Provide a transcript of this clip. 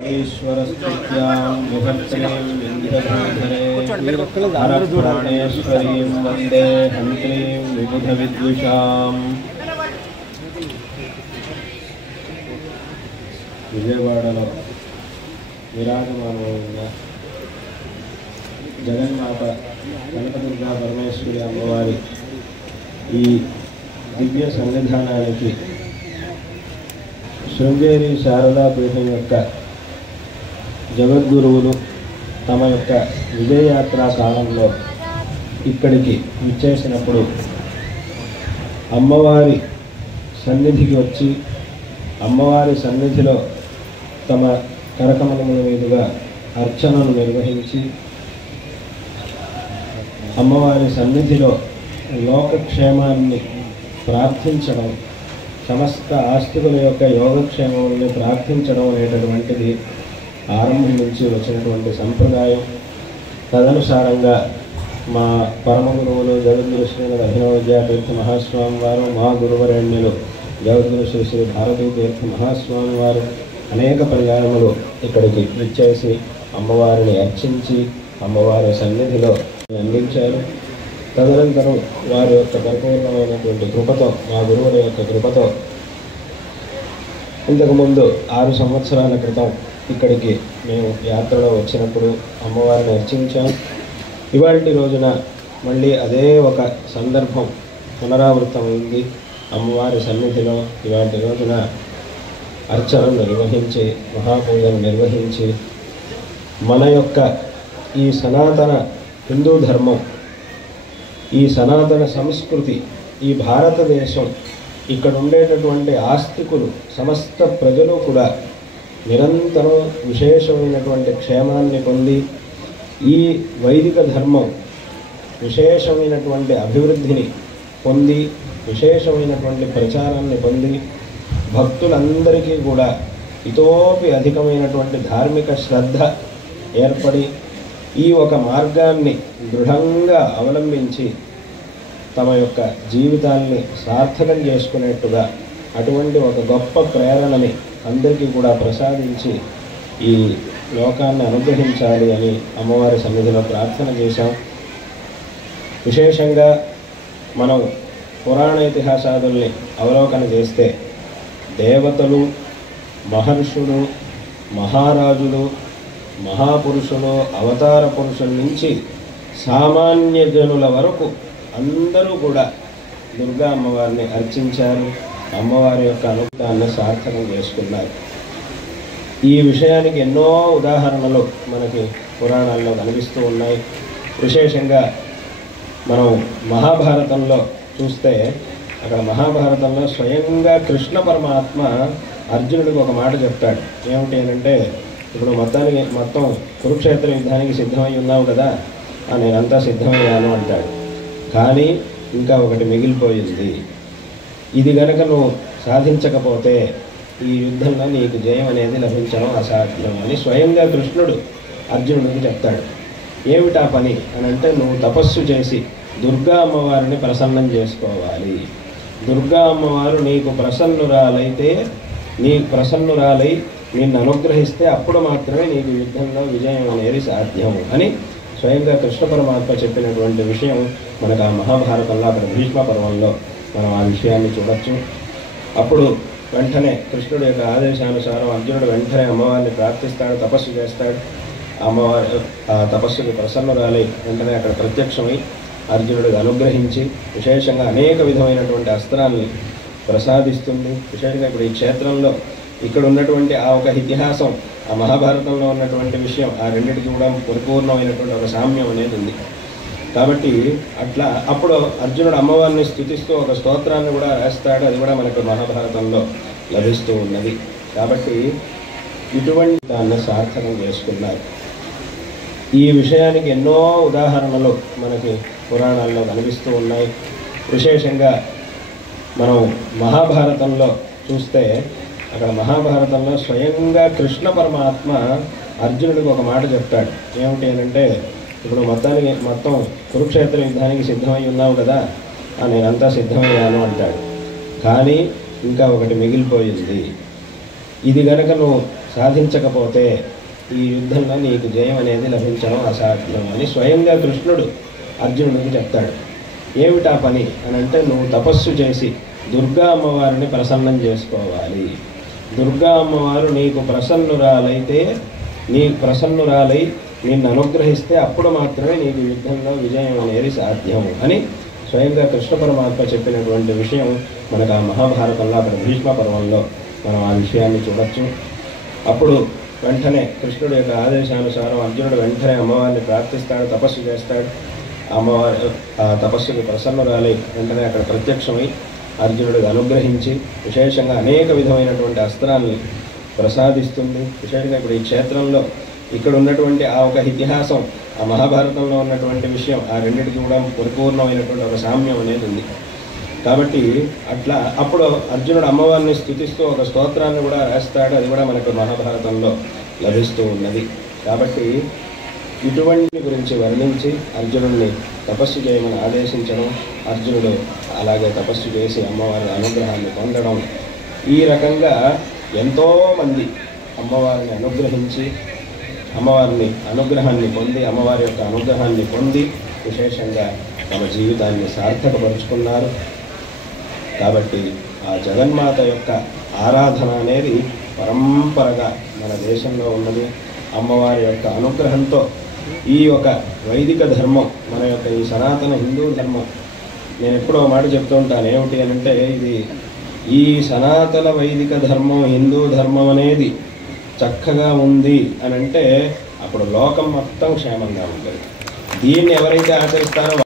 ईश्वरस्तुत्यां विभक्तिं इन्द्रधरे हरप्राणेश्वरीं वन्दे हन्त्रीं विबुधविद्विषाम् విజయవాడలో విరాజమానమైన జగన్మాత కనకదుర్గా పరమేశ్వరి అమ్మవారి ఈ దివ్య సన్నిధానానికి శృంగేరి శారదా పీఠం యొక్క జగద్గురువులు తమ యొక్క విజయయాత్రా కాలంలో ఇక్కడికి విచ్చేసినప్పుడు అమ్మవారి సన్నిధికి వచ్చి అమ్మవారి సన్నిధిలో తమ కరకమలముల మీదుగా అర్చనను నిర్వహించి అమ్మవారి సన్నిధిలో లోకక్షేమాన్ని ప్రార్థించడం, సమస్త ఆస్తికుల యొక్క యోగక్షేమాన్ని ప్రార్థించడం అనేటటువంటిది ఆరంభం నుంచి వచ్చినటువంటి సంప్రదాయం. తదనుసారంగా మా పరమ గురువులు జగద్గురు శ్రీమద్ అభినవ విద్యాతీర్థ మహాస్వామి వారు, మా గురువరేణ్యులు జగద్గురు శ్రీ శ్రీ భారతీ తీర్థ మహాస్వామి వారు అనేక పర్యాయములు ఇక్కడికి విచ్చేసి అమ్మవారిని అర్చించి అమ్మవారి సన్నిధిలో అందించారు. తదనంతరం వారి యొక్క పరిపూర్ణమైనటువంటి కృపతో, మా గురువుల యొక్క కృపతో ఇంతకుముందు 6 సంవత్సరాల క్రితం ఇక్కడికి మేము యాత్రలో వచ్చినప్పుడు అమ్మవారిని అర్చించాం. ఇవాల్టి రోజున మళ్ళీ అదే ఒక సందర్భం పునరావృతమైంది. అమ్మవారి సన్నిధిలో ఇవాల్టి రోజున అర్చనను నిర్వహించి, మహాపూజను నిర్వహించి మన యొక్క ఈ సనాతన హిందూ ధర్మం, ఈ సనాతన సంస్కృతి, ఈ భారతదేశం, ఇక్కడ ఉండేటటువంటి ఆస్తికులు సమస్త ప్రజలు కూడా నిరంతరం విశేషమైనటువంటి క్షేమాన్ని పొంది ఈ వైదిక ధర్మం విశేషమైనటువంటి అభివృద్ధిని పొంది విశేషమైనటువంటి ప్రచారాన్ని పొంది భక్తులందరికీ కూడా ఇతోపి అధికమైనటువంటి ధార్మిక శ్రద్ధ ఏర్పడి ఈ ఒక మార్గాన్ని దృఢంగా అవలంబించి తమ యొక్క జీవితాన్ని సార్థకం చేసుకునేట్టుగా అటువంటి ఒక గొప్ప ప్రేరణని అందరికీ కూడా ప్రసాదించి ఈ లోకాన్ని అనుగ్రహించాలి అని అమ్మవారి సన్నిధిలో ప్రార్థన చేశాం. విశేషంగా మనం పురాణ ఇతిహాసాదుల్ని అవలోకన చేస్తే దేవతలు, మహర్షులు, మహారాజులు, మహాపురుషులు, అవతార పురుషుల నుంచి సామాన్య జనుల వరకు అందరూ కూడా దుర్గా అమ్మవారిని అర్చించారు. అమ్మవారి యొక్క అనుగ్రహాన్ని సార్థకం చేసుకున్నారు. ఈ విషయానికి ఎన్నో ఉదాహరణలు మనకి పురాణాల్లో కనిపిస్తూ ఉన్నాయి. విశేషంగా మనం మహాభారతంలో చూస్తే అక్కడ మహాభారతంలో స్వయంగా కృష్ణ పరమాత్మ అర్జునుడికి ఒక మాట చెప్తాడు. ఏమిటి అని అంటే, ఇప్పుడు మొత్తం కురుక్షేత్ర యుద్ధానికి సిద్ధమై ఉన్నావు కదా, నేనంతా సిద్ధమయ్యాను అంటాడు. కానీ ఇంకా ఒకటి మిగిలిపోయింది, ఇది గనక నువ్వు సాధించకపోతే ఈ యుద్ధంలో నీకు జయం అనేది లభించడం అసాధ్యం అని స్వయంగా కృష్ణుడు అర్జునుడికి చెప్తాడు. ఏమిటా పని అని అంటే, నువ్వు తపస్సు చేసి దుర్గా అమ్మవారిని ప్రసన్నం చేసుకోవాలి. దుర్గా అమ్మవారు నీకు ప్రసన్నురాలై నిన్ను అనుగ్రహిస్తే అప్పుడు మాత్రమే నీకు యుద్ధంలో విజయం అనేది సాధ్యము అని స్వయంగా కృష్ణ పరమాత్మ చెప్పినటువంటి విషయం మనకు ఆ మహాభారతంలో అక్కడ భీష్మ పర్వంలో మనం ఆ విషయాన్ని చూడొచ్చు. అప్పుడు వెంటనే కృష్ణుడి యొక్క ఆదేశానుసారం అర్జునుడు వెంటనే అమ్మవారిని ప్రార్థిస్తాడు, తపస్సు చేస్తాడు. అమ్మవారి ఆ తపస్సుకి ప్రసన్నురాలై వెంటనే అక్కడ ప్రత్యక్షమై అర్జునుడికి అనుగ్రహించి విశేషంగా అనేక విధమైనటువంటి అస్త్రాల్ని ప్రసాదిస్తుంది. విశేషంగా ఇప్పుడు ఈ క్షేత్రంలో ఇక్కడ ఉన్నటువంటి ఆ ఒక ఇతిహాసం, ఆ మహాభారతంలో ఉన్నటువంటి విషయం, ఆ రెండింటికి కూడా పరిపూర్ణమైనటువంటి ఒక సామ్యం అనేది ఉంది. కాబట్టి అట్లా అప్పుడు అర్జునుడు అమ్మవారిని స్తుతిస్తూ ఒక స్తోత్రాన్ని కూడా రాస్తాడు. అది కూడా మనకు మహాభారతంలో లభిస్తూ ఉన్నది. కాబట్టి ఇటువంటి దాన్ని సార్థకం చేసుకున్నారు. ఈ విషయానికి ఎన్నో ఉదాహరణలు మనకి పురాణాల్లో కనిపిస్తూ ఉన్నాయి. విశేషంగా మనం మహాభారతంలో చూస్తే అక్కడ మహాభారతంలో స్వయంగా కృష్ణ పరమాత్మ అర్జునుడికి ఒక మాట చెప్తాడు. ఏమిటి అని అంటే, ఇప్పుడు మొత్తం కురుక్షేత్ర యుద్ధానికి సిద్ధమై ఉన్నావు కదా, నేనంతా సిద్ధమయ్యాను అంటాడు. కానీ ఇంకా ఒకటి మిగిలిపోయింది, ఇది గనక నువ్వు సాధించకపోతే ఈ యుద్ధంలో నీకు జయం అనేది లభించడం అసాధ్యం అని స్వయంగా కృష్ణుడు అర్జునుడికి చెప్తాడు. ఏమిటా పని అని అంటే, నువ్వు తపస్సు చేసి దుర్గా అమ్మవారిని ప్రసన్నం చేసుకోవాలి. దుర్గా అమ్మవారు నీకు ప్రసన్నురాలై నిన్ను అనుగ్రహిస్తే అప్పుడు మాత్రమే నీకు యుద్ధంలో విజయం అనేది సాధ్యము అని స్వయంగా కృష్ణ పరమాత్మ చెప్పినటువంటి విషయం మనకు ఆ మహాభారతంలో అక్కడ భీష్మ పర్వంలో మనం ఆ విషయాన్ని చూడొచ్చు. అప్పుడు వెంటనే కృష్ణుడి యొక్క ఆదేశానుసారం అర్జునుడు వెంటనే అమ్మవారిని ప్రార్థిస్తాడు, తపస్సు చేస్తాడు. అమ్మవారి ఆ తపస్సుకి ప్రసన్నురాలై వెంటనే అక్కడ ప్రత్యక్షమై అర్జునుడికి అనుగ్రహించి విశేషంగా అనేక విధమైనటువంటి అస్త్రాన్ని ప్రసాదిస్తుంది. విశేషంగా ఇప్పుడు ఈ క్షేత్రంలో ఇక్కడ ఉన్నటువంటి ఆ ఒక ఇతిహాసం, ఆ మహాభారతంలో ఉన్నటువంటి విషయం, ఆ రెండింటికి కూడా పరిపూర్ణమైనటువంటి ఒక సామ్యం అనేది ఉంది. కాబట్టి అట్లా అప్పుడు అర్జునుడు అమ్మవారిని స్తుతిస్తూ ఒక స్తోత్రాన్ని కూడా రాస్తాడు. అది కూడా మనకు మహాభారతంలో లభిస్తూ ఉన్నది. కాబట్టి ఇటువంటి గురించి వర్ణించి అర్జునుడిని తపస్సు చేయమని ఆదేశించడం, అర్జునుడు అలాగే తపస్సు చేసి అమ్మవారి అనుగ్రహాన్ని పొందడం, ఈ రకంగా ఎంతోమంది అమ్మవారిని అనుగ్రహించి అమ్మవారి యొక్క అనుగ్రహాన్ని పొంది విశేషంగా తమ జీవితాన్ని సార్థకపరుచుకున్నారు. కాబట్టి ఆ జగన్మాత యొక్క ఆరాధన అనేది పరంపరగా మన దేశంలో ఉన్నది. అమ్మవారి యొక్క అనుగ్రహంతో ఈ యొక్క వైదిక ధర్మం, మన యొక్క ఈ సనాతన హిందూ ధర్మం, నేను ఎప్పుడో మాట చెప్తూ ఉంటాను, ఏమిటి అని అంటే, ఈ సనాతన వైదిక ధర్మం, హిందూ ధర్మం అనేది చక్కగా ఉంది అని అంటే అప్పుడు లోకం మొత్తం క్షేమంగా ఉంటుంది. దీన్ని ఎవరైతే ఆచరిస్తారో